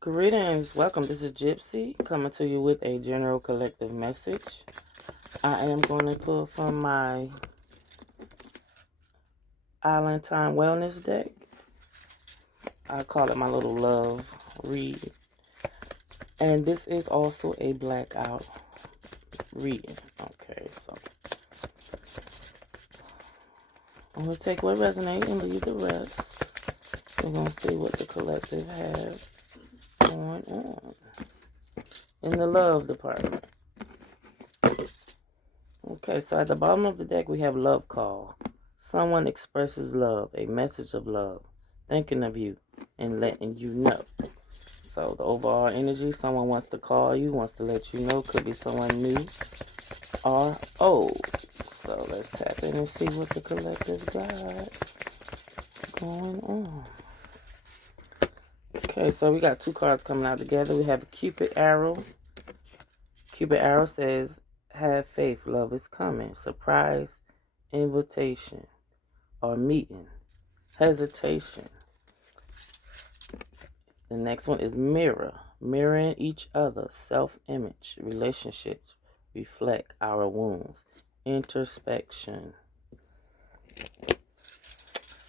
Greetings, welcome. This is Gyp-C coming to you with a general collective message. I am going to pull from my Island Time Wellness deck. I call it my little love read. And this is also a blackout reading. Okay, so I'm going to take what resonates and leave the rest. We're going to see what the collective has going on in the love department. Okay, so at the bottom of the deck, we have love call. Someone expresses love, a message of love, thinking of you and letting you know. So the overall energy, someone wants to call you, wants to let you know, could be someone new or old. So let's tap in and see what the collective got going on. Okay, so we got two cards coming out together. We have a Cupid arrow. Cupid arrow says, have faith, love is coming. Surprise, invitation, or meeting. Hesitation. The next one is mirror. Mirroring each other. Self-image. Relationships reflect our wounds. Introspection.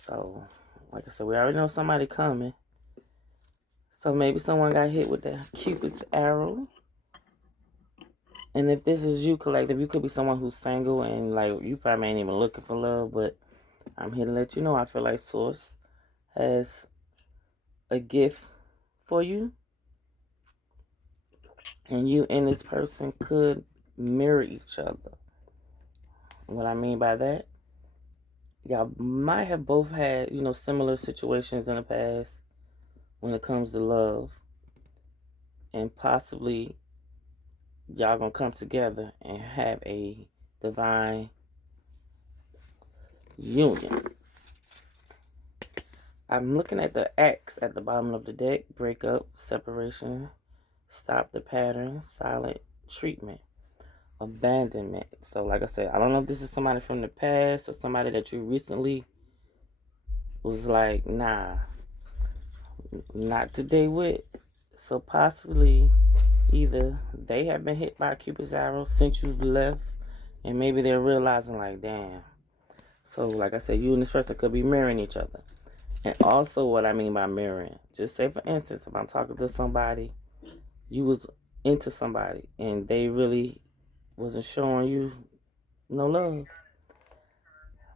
So, like I said, we already know somebody coming. So maybe someone got hit with the Cupid's arrow. And if this is you, collective, you could be someone who's single and like you probably ain't even looking for love, but I'm here to let you know I feel like Source has a gift for you. And you and this person could mirror each other. What I mean by that, y'all might have both had, similar situations in the past when it comes to love. And possibly y'all gonna come together and have a divine union. I'm looking at the X at the bottom of the deck. Breakup, separation, stop the pattern, silent treatment, abandonment. So like I said, I don't know if this is somebody from the past or somebody that you recently was like, nah, not today with. So possibly either they have been hit by Cupid's arrow since you've left, and maybe they're realizing like, damn. So like I said, you and this person could be mirroring each other. And also what I mean by mirroring, just say for instance, if I'm talking to somebody, you was into somebody and they really wasn't showing you no love.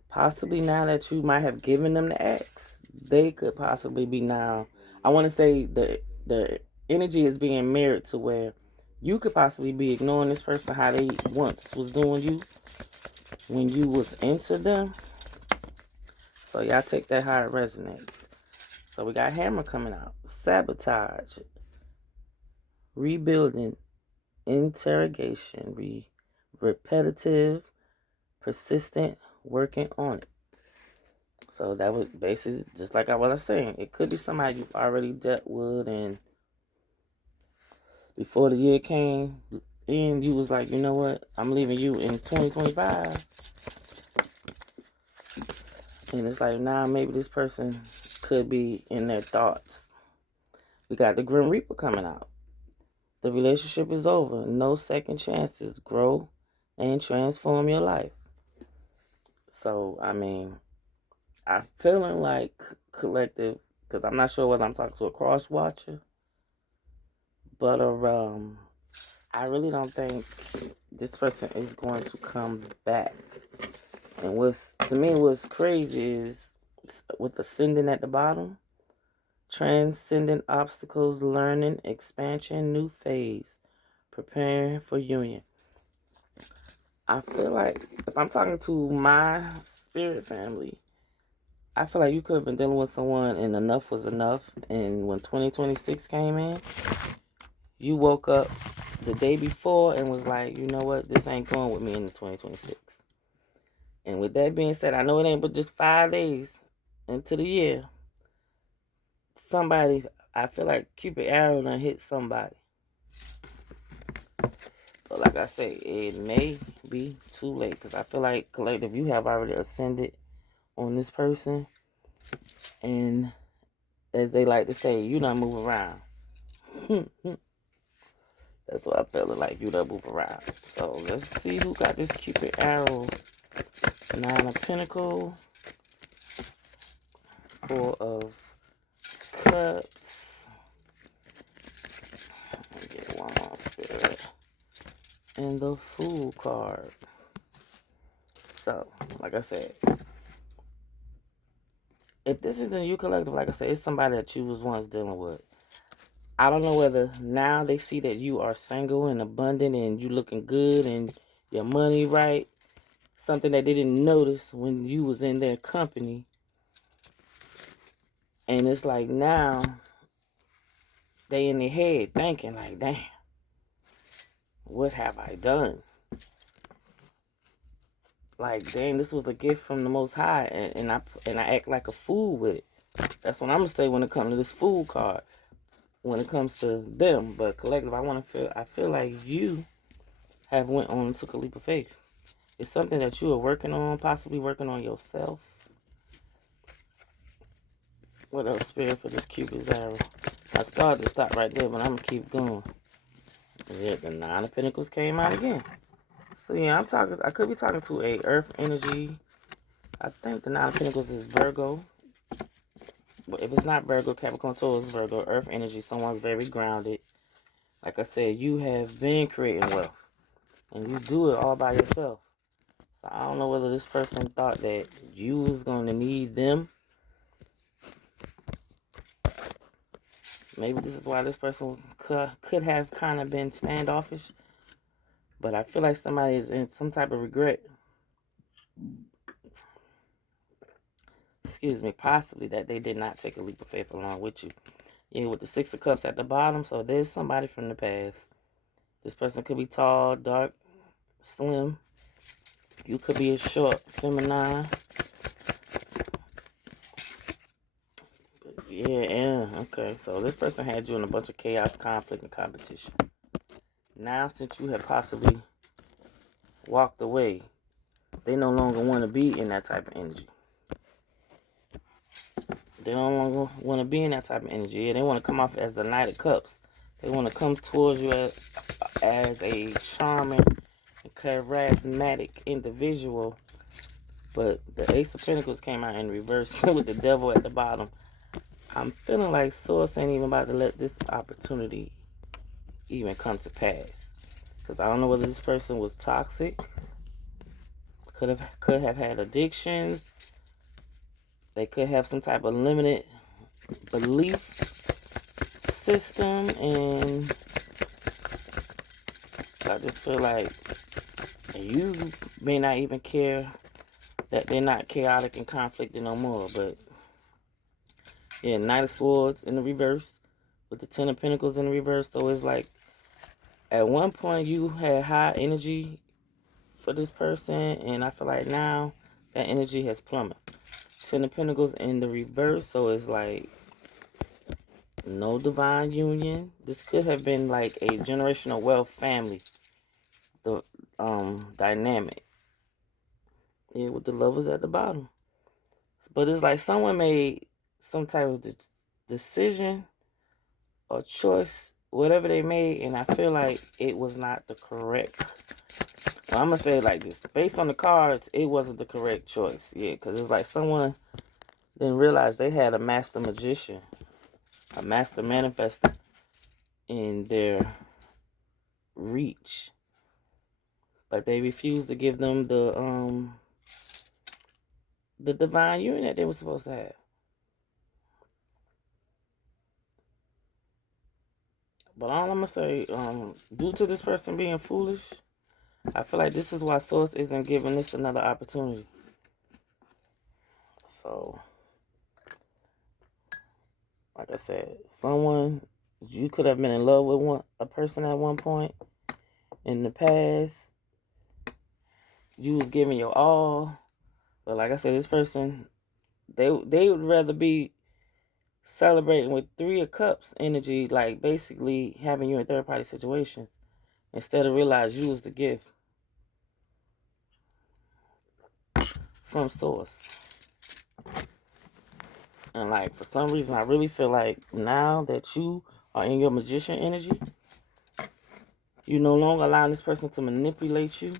Possibly now that you might have given them the X, they could possibly be now. I want to say the energy is being mirrored to where you could possibly be ignoring this person how they once was doing you when you was into them. So y'all take that how it resonates. So we got hammer coming out. Sabotage, rebuilding, interrogation, repetitive, persistent, working on it. So that was basically just like I was saying. It could be somebody you've already dealt with, and before the year came in, you was like, you know what? I'm leaving you in 2025. And it's like, now maybe this person could be in their thoughts. We got the Grim Reaper coming out. The relationship is over. No second chances. Grow and transform your life. So, I mean, I'm feeling like collective, because I'm not sure whether I'm talking to a cross watcher, but I really don't think this person is going to come back. And what's crazy is with ascending at the bottom, transcending obstacles, learning, expansion, new phase, preparing for union. I feel like if I'm talking to my spirit family, I feel like you could have been dealing with someone and enough was enough. And when 2026 came in, you woke up the day before and was like, you know what, this ain't going with me in the 2026. And with that being said, I know it ain't but just 5 days into the year. Somebody, I feel like Cupid arrow done hit somebody. But like I say, it may be too late because I feel like collective, you have already ascended on this person. And as they like to say, you not move around. That's what I felt like you to move around. So let's see who got this Cupid arrow. 9 of Pentacles, 4 of Cups. Let me get one more spirit. And the Fool card. So, like I said, if this isn't you collective, like I said, it's somebody that you was once dealing with. I don't know whether now they see that you are single and abundant and you looking good and your money right. Something that they didn't notice when you was in their company. And it's like now they in their head thinking like, damn, what have I done? Like, dang, this was a gift from the Most High, and I act like a fool with it. That's what I'm gonna say when it comes to this Fool card. When it comes to them, but collective, I feel like you have went on and took a leap of faith. It's something that you are working on, possibly working on yourself. What else, Spirit, for this Cupid's arrow? I started to stop right there, but I'm gonna keep going. Yeah, the 9 of Pentacles came out again. So yeah, I could be talking to a Earth energy. I think the 9 of Pentacles is Virgo. But if it's not Virgo, Capricorn, Taurus, Virgo, Earth energy, someone's very grounded. Like I said, you have been creating wealth. And you do it all by yourself. So I don't know whether this person thought that you was going to need them. Maybe this is why this person could have kind of been standoffish. But I feel like somebody is in some type of regret. Excuse me, possibly that they did not take a leap of faith along with you. Yeah, with the 6 of Cups at the bottom. So there's somebody from the past. This person could be tall, dark, slim. You could be a short, feminine. Yeah, okay. So this person had you in a bunch of chaos, conflict, and competition. Now, since you have possibly walked away, they no longer want to be in that type of energy. They no longer want to be in that type of energy. Yeah, they want to come off as the Knight of Cups. They want to come towards you as a charming and charismatic individual. But the Ace of Pentacles came out in reverse with the Devil at the bottom. I'm feeling like Source ain't even about to let this opportunity even come to pass. Because I don't know whether this person was toxic, could have had addictions. They could have some type of limited belief system, and I just feel like you may not even care that they're not chaotic and conflicted no more. But yeah, Knight of Swords in the reverse with the 10 of Pentacles in the reverse. So it's like at one point you had high energy for this person, and I feel like now that energy has plummeted. 10 of Pentacles in the reverse, so it's like no divine union. This could have been like a generational wealth family, the dynamic. Yeah, with the Lovers at the bottom. But it's like someone made some type of decision or choice, whatever they made, and I feel like it was not the correct. Well, I'm gonna say it like this: based on the cards, it wasn't the correct choice. Yeah, because it's like someone didn't realize they had a master magician, a master manifester in their reach, but they refused to give them the divine union that they were supposed to have. But all I'm gonna say, due to this person being foolish, I feel like this is why Source isn't giving this another opportunity. So, like I said, someone you could have been in love with a person at one point in the past. You was giving your all, but like I said, this person they would rather be celebrating with 3 of Cups energy, like basically having you in third party situations, instead of realize you was the gift from Source. And like for some reason, I really feel like now that you are in your magician energy. You no longer allowing this person to manipulate you.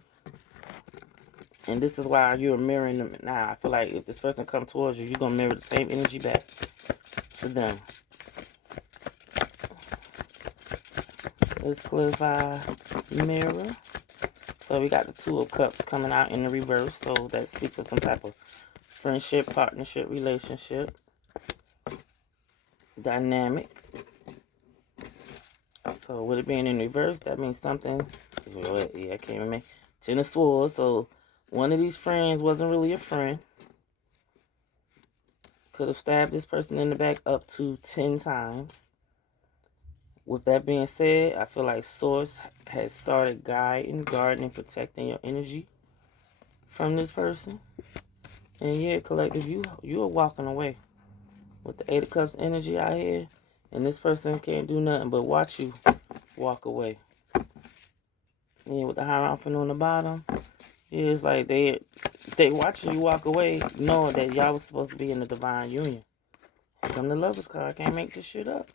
And this is why you're mirroring them now. I feel like if this person comes towards you, you're going to mirror the same energy back to them. Let's clarify mirror. So we got the Two of Cups coming out in the reverse. So that speaks of some type of friendship, partnership, relationship, dynamic. So with it being in reverse, that means something. Yeah, I can't remember. Ten of Swords. So one of these friends wasn't really a friend. Could have stabbed this person in the back up to 10 times. With that being said, I feel like Source has started guiding, guarding, and protecting your energy from this person. And yeah, collective, you are walking away with the Eight of Cups energy out here. And this person can't do nothing but watch you walk away. Yeah, with the Hierophant on the bottom. Yeah, it's like they watching you walk away knowing that y'all was supposed to be in the divine union. Here come the Lovers card. I can't make this shit up.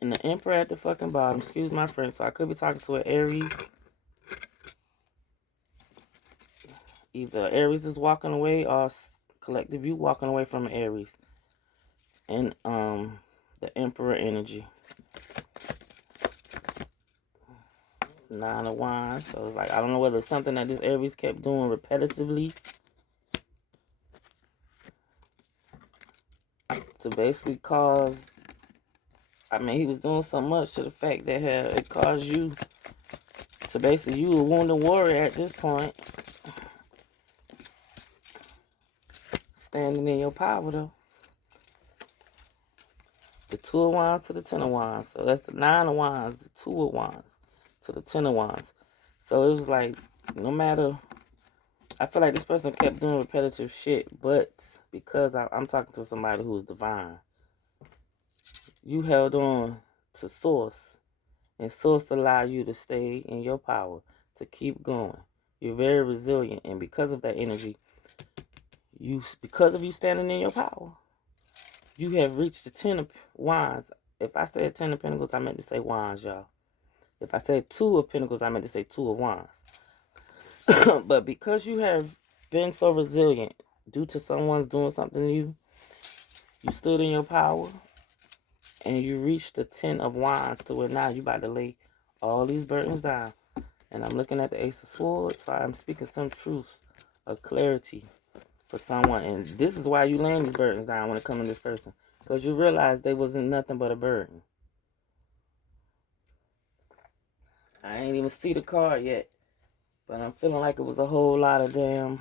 And the Emperor at the fucking bottom. Excuse my friend. So I could be talking to an Aries. Either Aries is walking away or collective you walking away from an Aries. And the Emperor energy. Nine of Wands. So it's like, I don't know whether it's something that this Aries kept doing repetitively to basically cause, I mean, he was doing so much to the fact that it caused you to basically, you a wounded warrior at this point. Standing in your power, though. The Two of Wands to the Ten of Wands. So that's the Nine of Wands, the Two of Wands to the Ten of Wands. So it was like, no matter, I feel like this person kept doing repetitive shit, but because I'm talking to somebody who's divine, you held on to Source, and Source allowed you to stay in your power, to keep going. You're very resilient, and because of that energy, because of you standing in your power, you have reached the Ten of Wands. If I said Ten of Pentacles, I meant to say Wands, y'all. If I said Two of Pentacles, I meant to say Two of Wands. But because you have been so resilient due to someone's doing something to you, you stood in your power, and you reached the Ten of Wands to where now you about to lay all these burdens down. And I'm looking at the Ace of Swords, so I'm speaking some truth of clarity for someone. And this is why you laying these burdens down when it comes to this person. Because you realize they wasn't nothing but a burden. I ain't even see the card yet. But I'm feeling like it was a whole lot of damn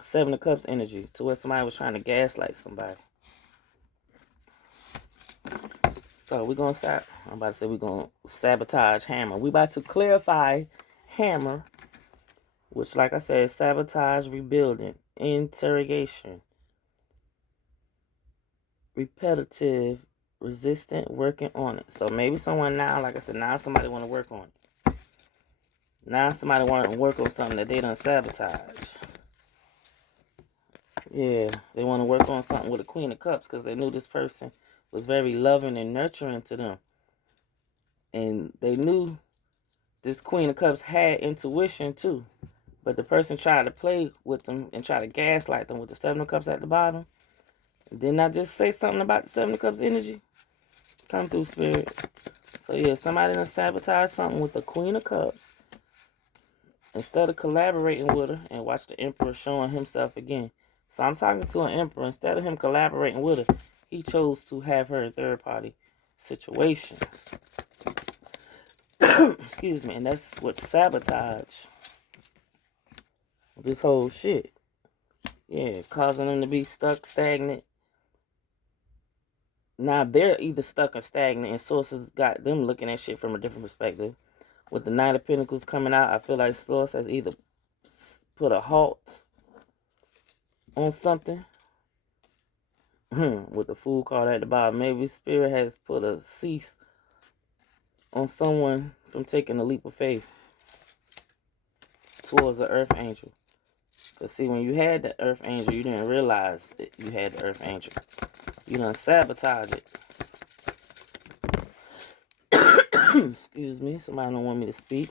Seven of Cups energy. To where somebody was trying to gaslight somebody. So we're going to I'm about to say we're going to sabotage Hammer. We about to clarify Hammer. Which, like I said, sabotage, rebuilding, interrogation, repetitive, resistant, working on it. So maybe someone now, like I said, now somebody want to work on it. Now somebody want to work on something that they done sabotage. Yeah, they want to work on something with a Queen of Cups because they knew this person was very loving and nurturing to them. And they knew this Queen of Cups had intuition too. But the person tried to play with them and try to gaslight them with the Seven of Cups at the bottom. Didn't I just say something about the Seven of Cups energy? Come through, Spirit. So yeah, somebody done sabotaged something with the Queen of Cups. Instead of collaborating with her, and watch the Emperor showing himself again. So I'm talking to an Emperor. Instead of him collaborating with her, he chose to have her in third-party situations. Excuse me. And that's what sabotage. This whole shit. Yeah, causing them to be stuck, stagnant. Now they're either stuck or stagnant, and Sources got them looking at shit from a different perspective. With the Nine of Pentacles coming out, I feel like Source has either put a halt on something. With the Fool card at the bottom. Maybe Spirit has put a cease on someone from taking a leap of faith towards the Earth Angel. Because see, when you had the Earth Angel, you didn't realize that you had the Earth Angel. You done sabotage it. Excuse me. Somebody don't want me to speak.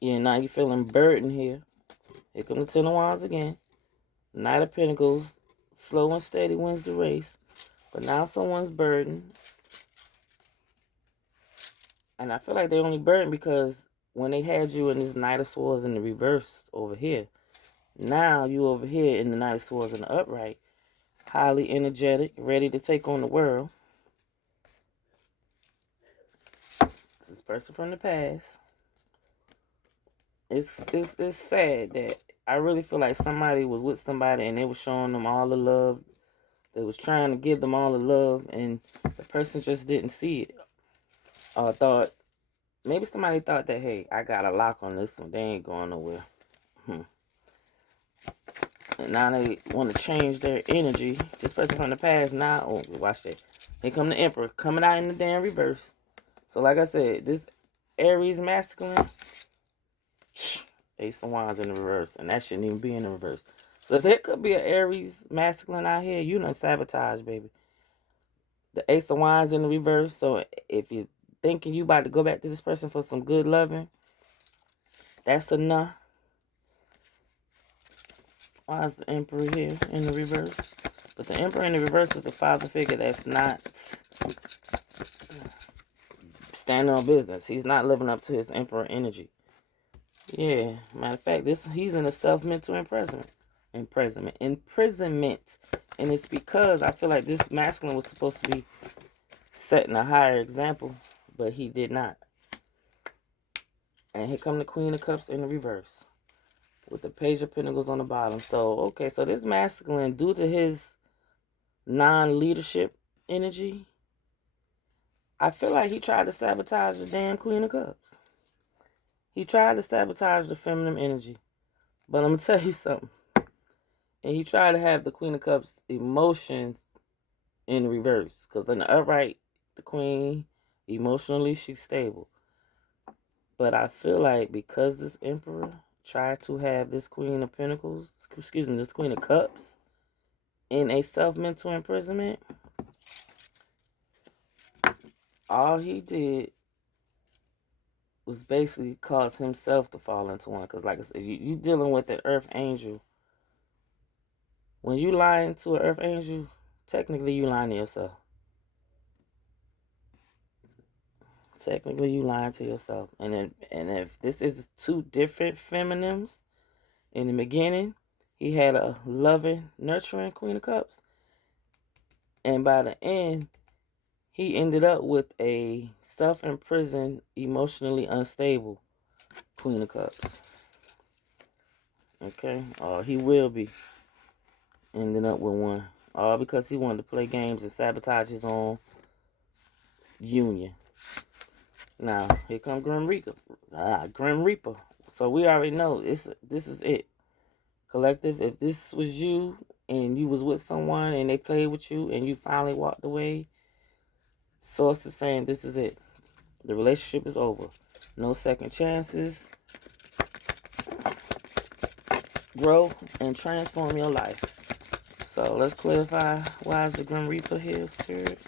Yeah, now you feeling burdened here. Here come the Ten of Wands again. Knight of Pentacles. Slow and steady wins the race. But now someone's burdened. And I feel like they're only burdened because when they had you in this Knight of Swords in the reverse over here, now you over here in the Knight of Swords in the upright, highly energetic, ready to take on the world. This person from the past. It's sad that I really feel like somebody was with somebody and they were showing them all the love. They was trying to give them all the love, and the person just didn't see it. Or thought, maybe somebody thought that, hey, I got a lock on this one. They ain't going nowhere. And now they want to change their energy. This person from the past now, oh, watch that. Here come the Emperor coming out in the damn reverse. So like I said, this Aries masculine, Ace of Wands in the reverse. And that shouldn't even be in the reverse. So there could be an Aries masculine out here. You done sabotage, baby. The Ace of Wands in the reverse. So if you're thinking you about to go back to this person for some good loving, that's enough. Why is the Emperor here in the reverse? But the Emperor in the reverse is a father figure that's not standing on business. He's not living up to his Emperor energy. Yeah, matter of fact, he's in a self-mental imprisonment. And it's because I feel like this masculine was supposed to be setting a higher example, but he did not. And here come the Queen of Cups in the reverse with the Page of Pentacles on the bottom. So, okay, so this masculine, due to his non-leadership energy, I feel like he tried to sabotage the damn Queen of Cups. He tried to sabotage the feminine energy. But I'm going to tell you something. And he tried to have the Queen of Cups emotions in reverse. Because in the upright, the Queen, emotionally, she's stable. But I feel like because this Emperor tried to have this Queen of Pentacles, this Queen of Cups, in a self-mental imprisonment, all he did was basically cause himself to fall into one. Because like I said, you dealing with an earth angel. When you lie to an earth angel, technically you lying to yourself. Technically you lying to yourself. And if this is two different feminines, in the beginning, he had a loving, nurturing Queen of Cups. And by the end, he ended up with a self-imprisoned, emotionally unstable Queen of Cups. Okay? Or he will be ending up with one. All because he wanted to play games and sabotage his own union. Now, here comes Grim Reaper. Grim Reaper. So we already know this is it. Collective, if this was you and you was with someone and they played with you and you finally walked away, source is saying this is it. The relationship is over. No second chances. Grow and transform your life. So let's clarify, why is the Grim Reaper here, Spirit?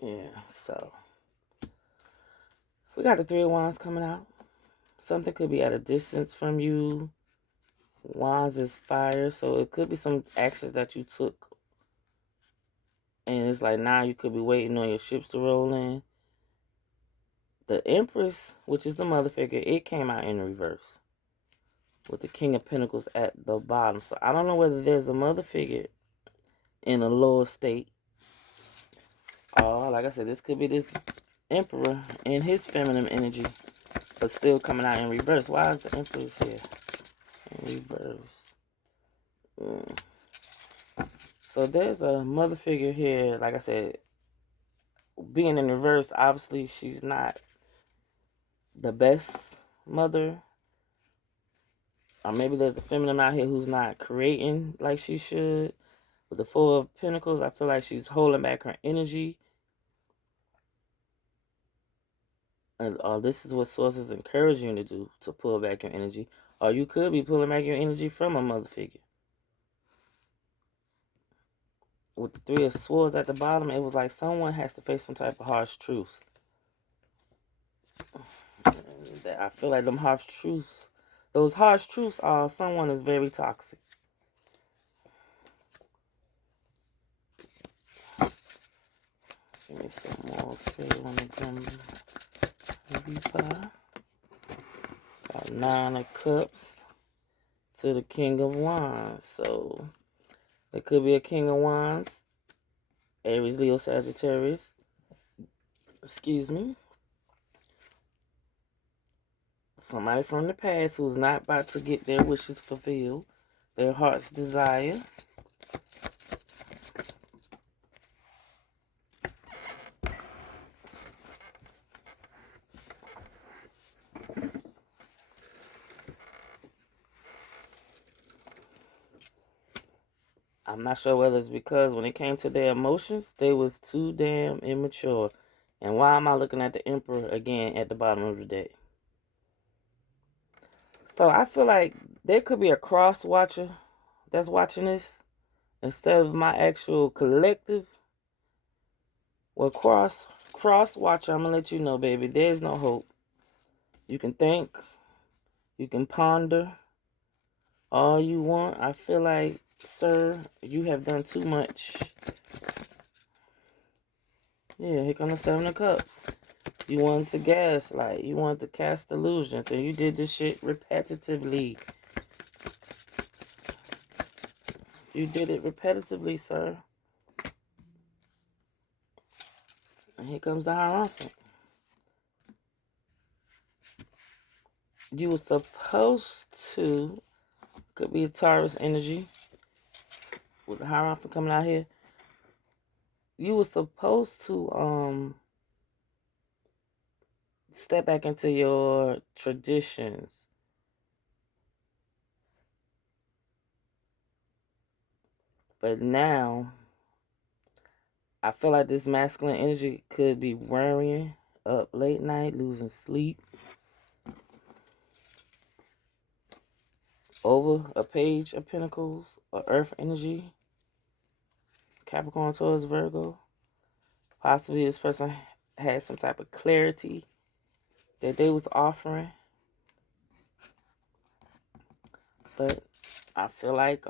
Yeah, so we got the Three of Wands coming out. Something could be at a distance from you. Wands is fire, so it could be some actions that you took. And it's like now you could be waiting on your ships to roll in. The Empress, which is the mother figure, it came out in reverse. With the King of Pentacles at the bottom. So I don't know whether there's a mother figure in a lower state. Or, like I said, this could be this Emperor in his feminine energy, but still coming out in reverse. Why is the Empress here in reverse? So there's a mother figure here. Like I said, being in reverse, obviously she's not the best mother. Or maybe there's a feminine out here who's not creating like she should. With the Four of Pentacles, I feel like she's holding back her energy. And this is what sources encourage you to do, to pull back your energy. Or you could be pulling back your energy from a mother figure. with the Three of Swords at the bottom, it was like someone has to face some type of harsh truth. And I feel like those harsh truths are someone is very toxic. Give me some more. Say on the Grim Reaper. Got Nine of Cups to the King of Wands. So there could be a King of Wands, Aries, Leo, Sagittarius. Excuse me. Somebody from the past who's not about to get their wishes fulfilled, their heart's desire. I'm not sure whether it's because when it came to their emotions, they was too damn immature. And why am I looking at the Emperor again at the bottom of the deck? So I feel like there could be a cross watcher that's watching this instead of my actual collective. Well, cross watcher, I'm gonna let you know, baby, there's no hope. You can think, you can ponder all you want. I feel like, sir, you have done too much. Yeah, here comes the Seven of Cups. You wanted to gaslight. You wanted to cast illusions. And you did this shit repetitively. You did it repetitively, sir. And here comes the Hierophant. You were supposed to, could be a Taurus energy with the Hierophant coming out here. You were supposed to step back into your traditions. But now, I feel like this masculine energy could be worrying, up late night, losing sleep over a Page of Pentacles or Earth energy. Capricorn, Taurus, Virgo. Possibly this person had some type of clarity that they was offering. But I feel like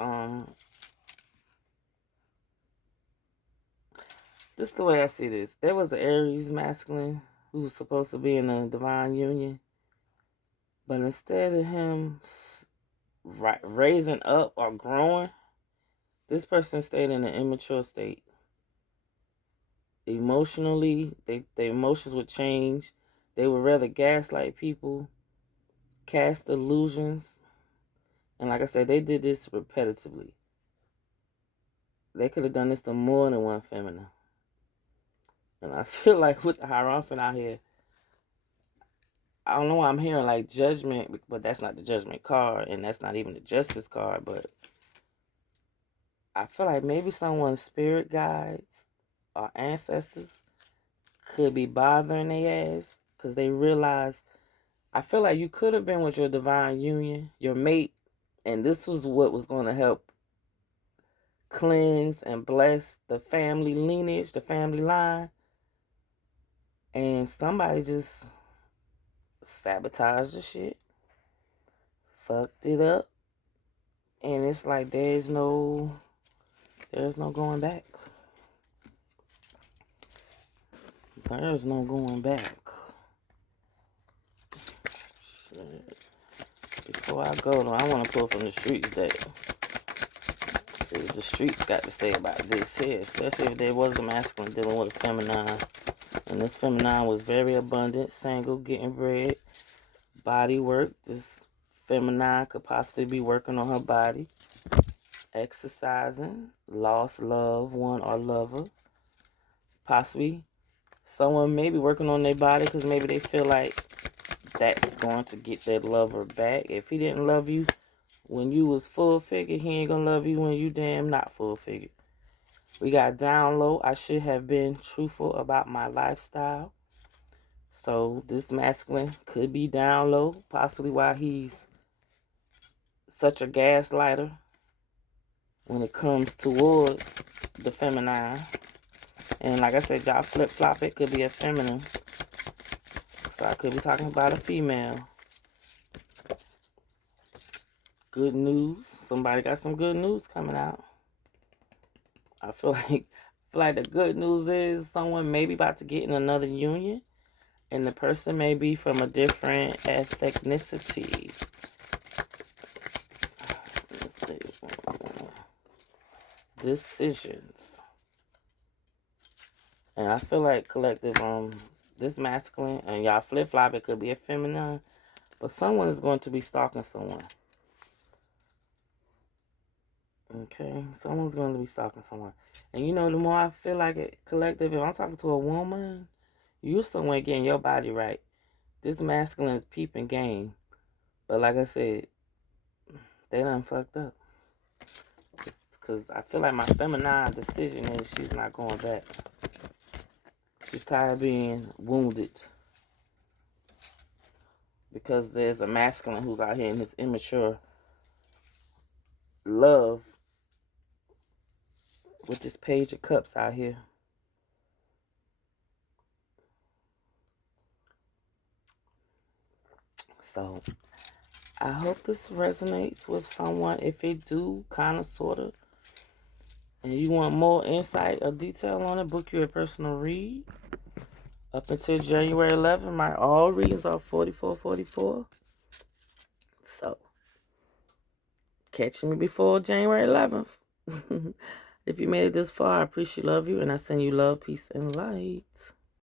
this is the way I see this. There was an Aries masculine who was supposed to be in a divine union. But instead of him raising up or growing, this person stayed in an immature state. Emotionally, their emotions would change. They would rather gaslight people, cast illusions. And like I said, they did this repetitively. They could have done this to more than one feminine. And I feel like with the Hierophant out here, I don't know why I'm hearing like Judgment, but that's not the Judgment card, and that's not even the Justice card, but I feel like maybe someone's spirit guides or ancestors could be bothering their ass because they realize, I feel like you could have been with your divine union, your mate, and this was what was going to help cleanse and bless the family lineage, the family line. And somebody just sabotaged the shit, fucked it up, and it's like there's no going back. There's no going back. Shit. Before I go though, I want to pull from the streets that the streets got to say about this here, especially if there was a masculine dealing with a feminine, and this feminine was very abundant, single, getting bread, body work. This feminine could possibly be working on her body, exercising, lost loved one or lover, possibly someone maybe working on their body because maybe they feel like that's going to get that lover back. If he didn't love you when you was full figure, he ain't gonna love you when you damn not full figure. We got down low. I should have been truthful about my lifestyle. So this masculine could be down low, possibly while he's such a gaslighter. when it comes towards the feminine. And like I said, y'all flip-flop, it could be a feminine. So I could be talking about a female. Good news. Somebody got some good news coming out. I feel like the good news is someone may be about to get in another union. And the person may be from a different ethnicity. Let's see. Decisions. And I feel like collective, this masculine, and y'all flip-flop, it could be a feminine, but someone is going to be stalking someone. Okay? Someone's going to be stalking someone. And you know, the more I feel like it, collective, if I'm talking to a woman, you're somewhere getting your body right. This masculine is peeping game. But like I said, they done fucked up. Because I feel like my feminine decision is she's not going back. She's tired of being wounded. Because there's a masculine who's out here in his immature love with this page of cups out here. So I hope this resonates with someone. If it do, kind of, sort of, and you want more insight or detail on it, book you a personal read. Up until January 11th, my all readings are $44.44. So catch me before January 11th. If you made it this far, I appreciate, love you, and I send you love, peace, and light.